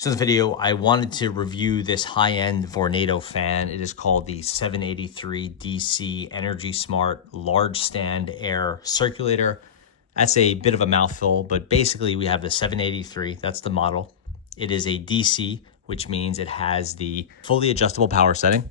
So in this video, I wanted to review this high-end Vornado fan. It is called the 783DC Energy Smart Large Stand Air Circulator. That's a bit of a mouthful, but basically we have the 783, that's the model. It is a DC, which means it has the fully adjustable power setting.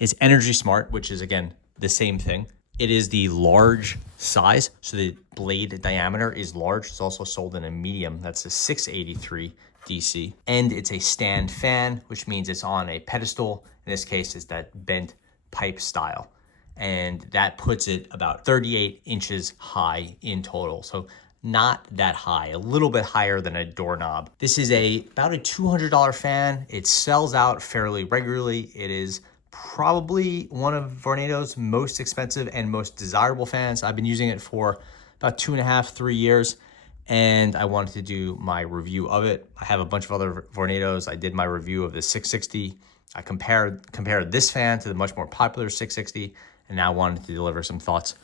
It's Energy Smart, which is again, the same thing. It is the large size, so the blade diameter is large. It's also sold in a medium, that's a 683 DC. And it's a stand fan, which means it's on a pedestal. In this case, it's that bent pipe style. And that puts it about 38 inches high in total. So not that high, a little bit higher than a doorknob. This is about a $200 fan. It sells out fairly regularly. It is probably one of Vornado's most expensive and most desirable fans. I've been using it for about 2.5, 3 years, and I wanted to do my review of it. I have a bunch of other Vornados. I did my review of the 660. I compared this fan to the much more popular 660, and now wanted to deliver some thoughts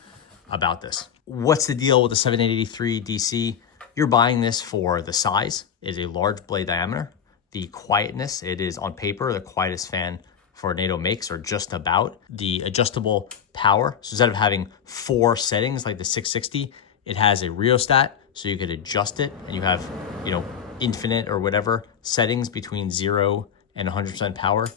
about this. What's the deal with the 783 DC? You're buying this for the size. It is a large blade diameter. The quietness, it is on paper the quietest fan Vornado makes, or just about. The adjustable power, so instead of having 4 settings like the 660, it has a rheostat, so you could adjust it, and you have, infinite or whatever settings between 0 and 100% power.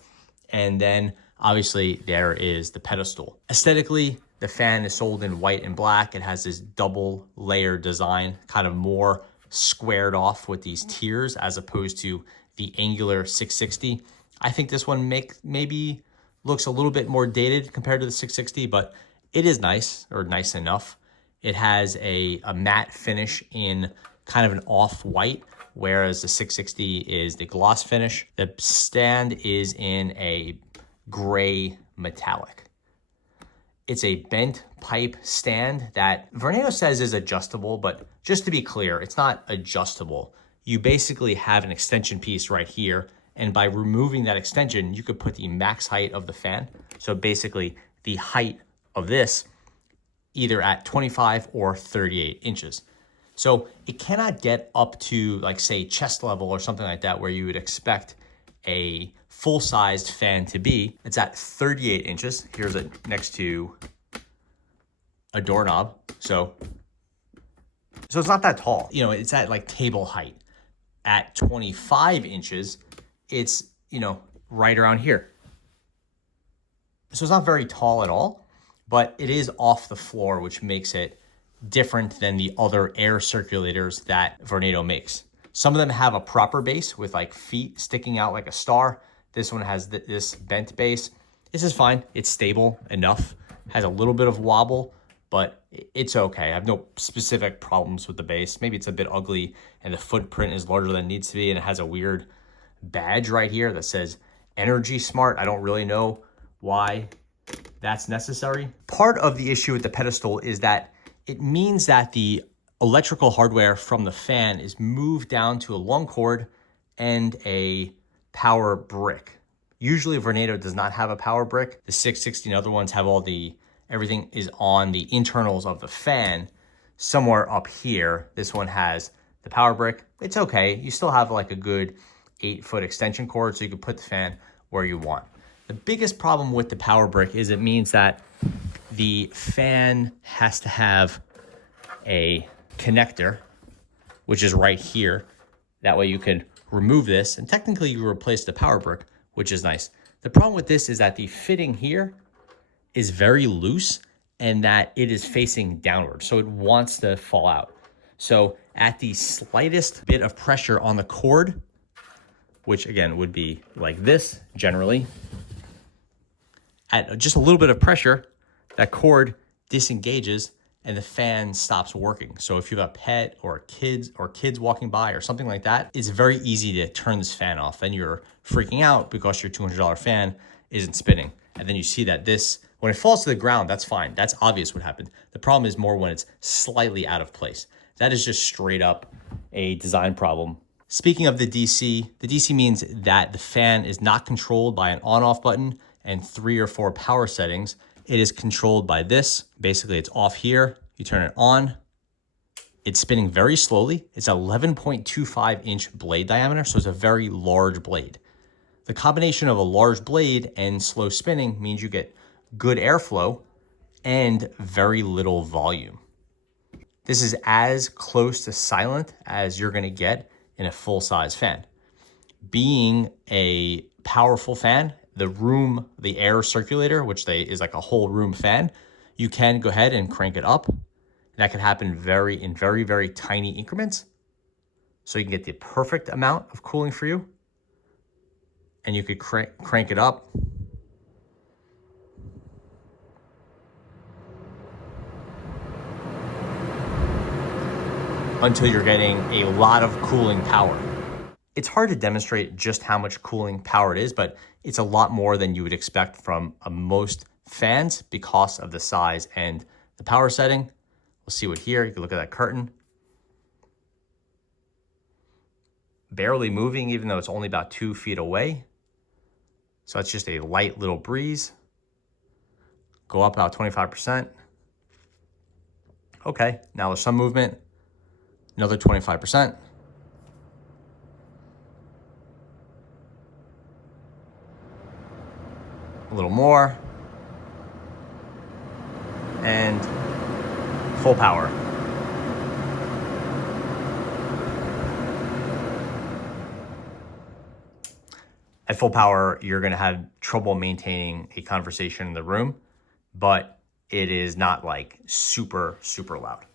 And then obviously there is the pedestal. Aesthetically, the fan is sold in white and black. It has this double layer design, kind of more squared off with these tiers as opposed to the angular 660. I think this one maybe looks a little bit more dated compared to the 660, but it is nice, or nice enough. It has a matte finish in kind of an off-white, whereas the 660 is the gloss finish. The stand is in a gray metallic. It's a bent pipe stand that Vornado says is adjustable, but just to be clear, it's not adjustable. You basically have an extension piece right here, and by removing that extension, you could put the max height of the fan. So basically the height of this either at 25 or 38 inches. So it cannot get up to, like, say, chest level or something like that, where you would expect a full-sized fan to be. It's at 38 inches. Here's it next to a doorknob. So it's not that tall. It's at like table height. At 25 inches, it's, right around here. So it's not very tall at all, but it is off the floor, which makes it different than the other air circulators that Vornado makes. Some of them have a proper base with like feet sticking out like a star. This one has this bent base. This is fine. It's stable enough. Has a little bit of wobble, but it's okay. I have no specific problems with the base. Maybe it's a bit ugly and the footprint is larger than it needs to be, and it has a weird badge right here that says Energy Smart. I don't really know why that's necessary. Part of the issue with the pedestal is that it means that the electrical hardware from the fan is moved down to a long cord and a power brick. Usually Vornado does not have a power brick. The 660 and other ones have everything is on the internals of the fan. Somewhere up here, this one has the power brick. It's okay. You still have like a good 8-foot extension cord, so you can put the fan where you want. The biggest problem with the power brick is it means that the fan has to have a connector, which is right here. That way you can remove this, and technically you replace the power brick, which is nice. The problem with this is that the fitting here is very loose and that it is facing downward, so it wants to fall out. So at the slightest bit of pressure on the cord, which again would be like this generally, at just a little bit of pressure, that cord disengages and the fan stops working. So if you have a pet or kids walking by or something like that, it's very easy to turn this fan off. Then you're freaking out because your $200 fan isn't spinning. And then you see that when it falls to the ground, that's fine. That's obvious what happened. The problem is more when it's slightly out of place. That is just straight up a design problem. Speaking of the DC means that the fan is not controlled by an on-off button and 3 or 4 power settings. It is controlled by this. Basically, it's off here. You turn it on, It's spinning very slowly. It's 11.25-inch blade diameter, so it's a very large blade. The combination of a large blade and slow spinning means you get good airflow and very little volume. This is as close to silent as you're gonna get in a full-size fan. Being a powerful fan, the air circulator, which is like a whole room fan, you can go ahead and crank it up. That can happen in very, very tiny increments. So you can get the perfect amount of cooling for you. And you could crank it up until you're getting a lot of cooling power. It's hard to demonstrate just how much cooling power it is, but it's a lot more than you would expect from most fans because of the size and the power setting. We'll see what here. You can look at that curtain. Barely moving, even though it's only about 2 feet away. So that's just a light little breeze. Go up about 25%. Okay, now there's some movement. Another 25%. A little more. And full power. At full power, you're gonna have trouble maintaining a conversation in the room, but it is not like super, super loud.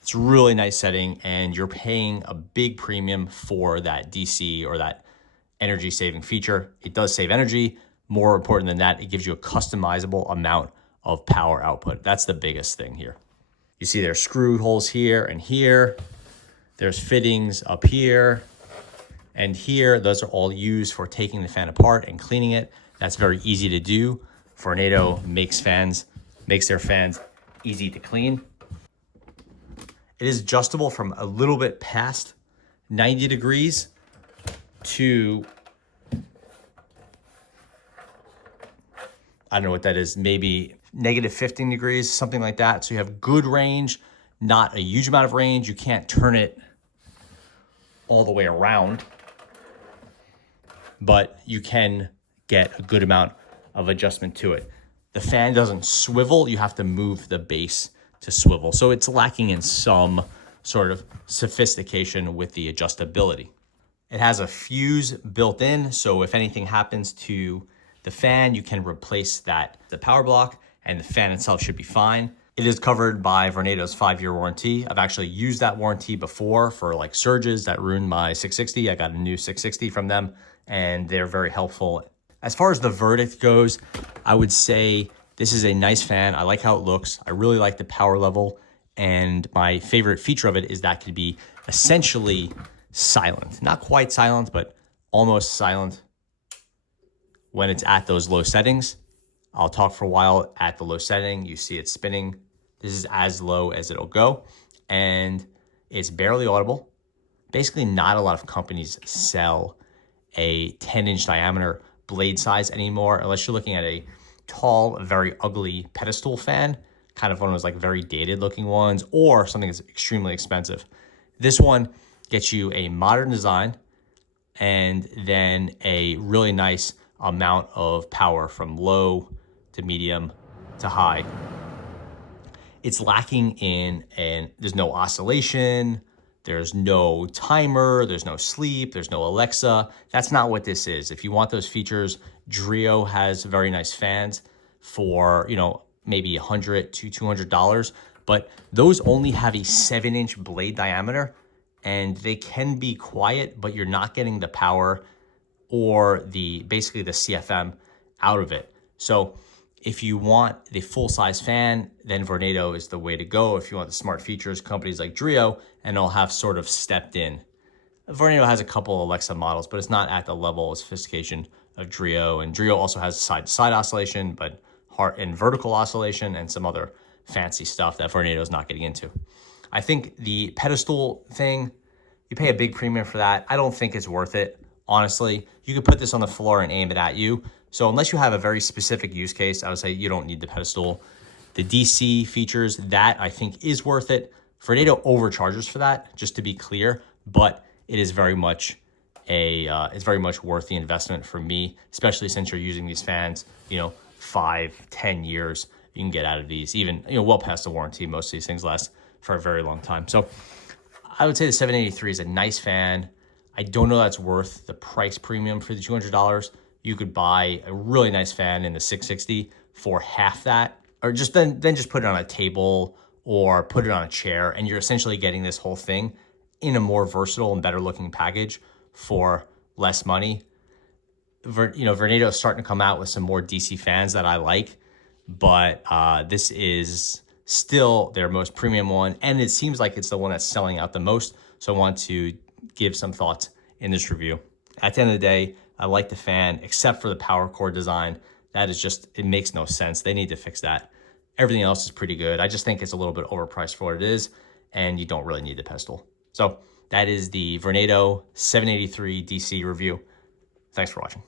It's a really nice setting, and you're paying a big premium for that DC or that energy saving feature. It does save energy. More important than that, it gives you a customizable amount of power output. That's the biggest thing here. You see there's screw holes here and here. There's fittings up here and here. Those are all used for taking the fan apart and cleaning it. That's very easy to do. Vornado makes their fans easy to clean. It is adjustable from a little bit past 90 degrees to, I don't know what that is, maybe negative 15 degrees, something like that. So you have good range, not a huge amount of range. You can't turn it all the way around, but you can get a good amount of adjustment to it. The fan doesn't swivel. You have to move the base to swivel. So it's lacking in some sort of sophistication with the adjustability. It has a fuse built in, so if anything happens to the fan, you can replace the power block, and the fan itself should be fine. It is covered by Vornado's 5-year warranty. I've actually used that warranty before for like surges that ruined my 660. I got a new 660 from them, and they're very helpful. As far as the verdict goes, I would say this is a nice fan. I like how it looks. I really like the power level, and my favorite feature of it is that it could be essentially silent. Not quite silent, but almost silent when it's at those low settings. I'll talk for a while at the low setting. You see it spinning. This is as low as it'll go, and it's barely audible. Basically, not a lot of companies sell a 10-inch diameter blade size anymore, unless you're looking at a tall, very ugly pedestal fan, kind of one of those like very dated looking ones, or something that's extremely expensive. This one gets you a modern design and then a really nice amount of power from low to medium to high. It's lacking and there's no oscillation, there's no timer, there's no sleep, there's no Alexa. That's not what this is. If you want those features, Drio has very nice fans for, maybe $100 to $200, but those only have a 7-inch blade diameter, and they can be quiet, but you're not getting the power or basically the CFM out of it. So if you want the full-size fan, then Vornado is the way to go. If you want the smart features, companies like Drio, and they'll have sort of stepped in. Vornado has a couple Alexa models, but it's not at the level of sophistication of Drio. And Drio also has side-to-side oscillation, but and vertical oscillation and some other fancy stuff that Vornado is not getting into. I think the pedestal thing, you pay a big premium for that. I don't think it's worth it, honestly. You could put this on the floor and aim it at you. So unless you have a very specific use case, I would say you don't need the pedestal. The DC features, that I think is worth it Vornado overcharges for that, just to be clear, but it is very much it's very much worth the investment for me, especially since you're using these fans, 5-10 years you can get out of these, even, well past the warranty. Most of these things last for a very long time. So I would say the 783 is a nice fan. I don't know that's worth the price premium for the $200. You could buy a really nice fan in the 660 for half that, or just then just put it on a table or put it on a chair, and you're essentially getting this whole thing in a more versatile and better looking package for less money. Vornado is starting to come out with some more DC fans that I like, but this is still their most premium one, and it seems like it's the one that's selling out the most. So I want to give some thoughts in this review. At the end of the day, I like the fan, except for the power cord design. That is just, it makes no sense. They need to fix that. Everything else is pretty good. I just think it's a little bit overpriced for what it is, and you don't really need the Pedestal. So that is the Vornado 783DC review. Thanks for watching.